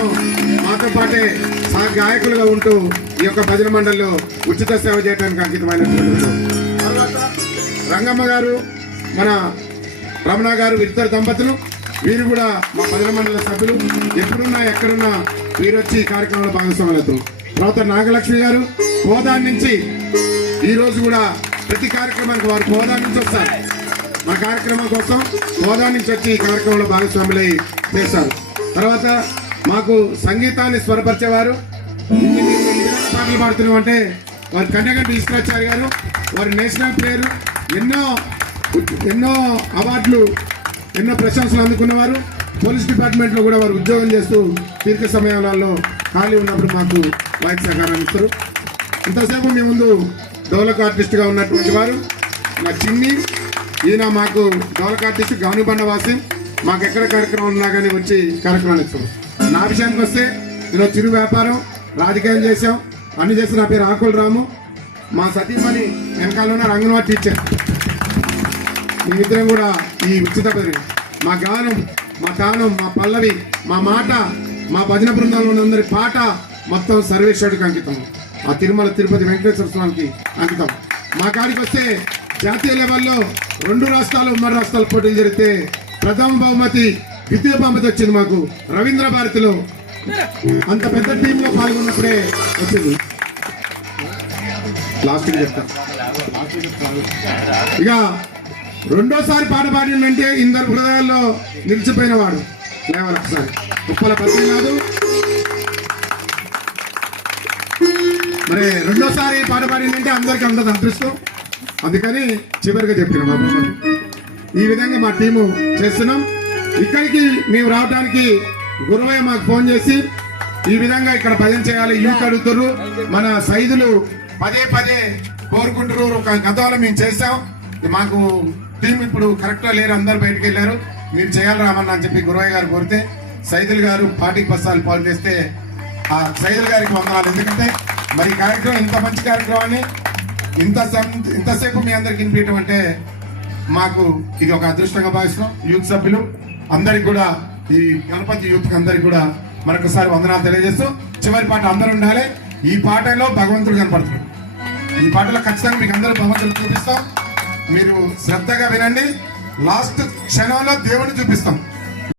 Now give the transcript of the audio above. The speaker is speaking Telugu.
సంవత్సరం మాతో పాటే గాయకులుగా ఉంటూ ఈ యొక్క భజన మండలిలో ఉచిత సేవ చేయడానికి అంకితమైనటువంటి రంగమ్మ గారు, మన రమణ గారు, ఇద్దరు దంపతులు. వీరు కూడా మా భజన మండలి సభ్యులు. ఎప్పుడున్నా ఎక్కడున్నా వీరు వచ్చి ఈ కార్యక్రమంలో భాగస్వాములవుతారు. తర్వాత నాగలక్ష్మి గారు కోదాన్ నుంచి ఈ రోజు కూడా ప్రతి కార్యక్రమానికి వారు కోదాన్ నుంచి వస్తారు. మా కార్యక్రమం కోసం కోదాన్ నుంచి వచ్చి ఈ కార్యక్రమంలో భాగస్వాములై చేస్తారు. తర్వాత మాకు సంగీతాన్ని స్వరపరిచేవారు. పాటలు పాడుతున్నాం అంటే వారు కన్యగంటి ఈశ్వరాచార్య గారు. వారు నేషనల్ ప్లేయర్, ఎన్నో అవార్డులు, ఎన్నో ప్రశంసలు అందుకున్నవారు. పోలీస్ డిపార్ట్మెంట్లో కూడా వారు ఉద్యోగం చేస్తూ తీరిక సమయాలలో ఖాళీ ఉన్నప్పుడు మాకు వాయిస్ సహకారం ఇస్తారు. ఇంతసేపు మీ ముందు డోలక్ ఆర్టిస్ట్గా ఉన్నటువంటి వారు నా చిన్ని. ఈయన మాకు డోలక్ ఆర్టిస్ట్, గానుబండ వాసి. మాకు ఎక్కడ కార్యక్రమం ఉన్నా కానీ వచ్చి కార్యక్రమాలు ఇస్తాం. నా విషయానికి వస్తే నేను చిరు వ్యాపారం, రాజకీయం చేశాం, అన్ని చేసి నా పేరు ఆకుల రాము. మా సతీమణి వెనకాల ఉన్న అంగన్వాడీ టీచర్. మేమిద్దరం కూడా ఈ ఉచిత బదిలీ, మా గానం, మా తానం, మా పల్లవి, మా మాట, మా భజన బృందంలో ఉన్నందరి పాట మొత్తం సర్వేశ్వరుడికి అంకితం. ఆ తిరుమల తిరుపతి వెంకటేశ్వర స్వామికి అంకితం. మా కాడికి వస్తే జాతీయ లెవెల్లో 2 రాష్ట్రాలు, ఉమ్మడి రాష్ట్రాలు పోటీలు జరిగితే ప్రథమ బహుమతి, ద్వితీయ బహుమతి వచ్చింది మాకు రవీంద్ర భారతిలో. అంత పెద్ద టీంలో పాల్గొన్నప్పుడే వచ్చింది. లాస్ట్కి చెప్తా. ఇక రెండోసారి పాట పాడిందంటే ఇందరు హృదయాల్లో నిలిచిపోయిన వాడు. లేవాలి ఒకసారి. ఉప్పల పత్రి కాదు, మరి రెండోసారి పాట పాడిందంటే అందరికి అందదు అదృష్టం. అందుకని చివరిగా చెప్పిన బాబు, ఈ విధంగా మా టీము చేస్తున్నాం. ఇక్కడికి మేము రావడానికి గురువయ్య మాకు ఫోన్ చేసి ఈ విధంగా ఇక్కడ భజన చేయాలి, యూత్ అడుగుతారు, మన సైదులు పదే కోరుకుంటారు. గతంలో మేము చేసాం, మాకు టీం ఇప్పుడు కరెక్ట్గా లేరు, అందరు బయటకు వెళ్ళారు, మీరు చేయాలి రామన్న అని చెప్పి గురువయ్య గారు కోరితే సైదులు గారు పార్టీ బస్సాలు పాలు చేస్తే ఆ సైదులు గారికి వందనాలు. ఎందుకంటే మరి కార్యక్రమం, ఇంత మంచి కార్యక్రమాన్ని ఇంతసేపు మీ అందరికి వినిపించడం అంటే మాకు ఇది ఒక అదృష్టంగా భావిస్తున్నాం. యూత్ సభ్యులు అందరికి కూడా, ఈ గణపతి యూత్ అందరికి కూడా మరొకసారి వందనాలు తెలియజేస్తూ, చివరి పాట అందరూ ఉండాలి. ఈ పాటలో భగవంతుడు కనపడుతున్నాడు. ఈ పాటలో ఖచ్చితంగా మీకు అందరూ భగవంతుడు చూపిస్తాం. మీరు శ్రద్ధగా వినండి. లాస్ట్ క్షణంలో దేవుడిని చూపిస్తాం.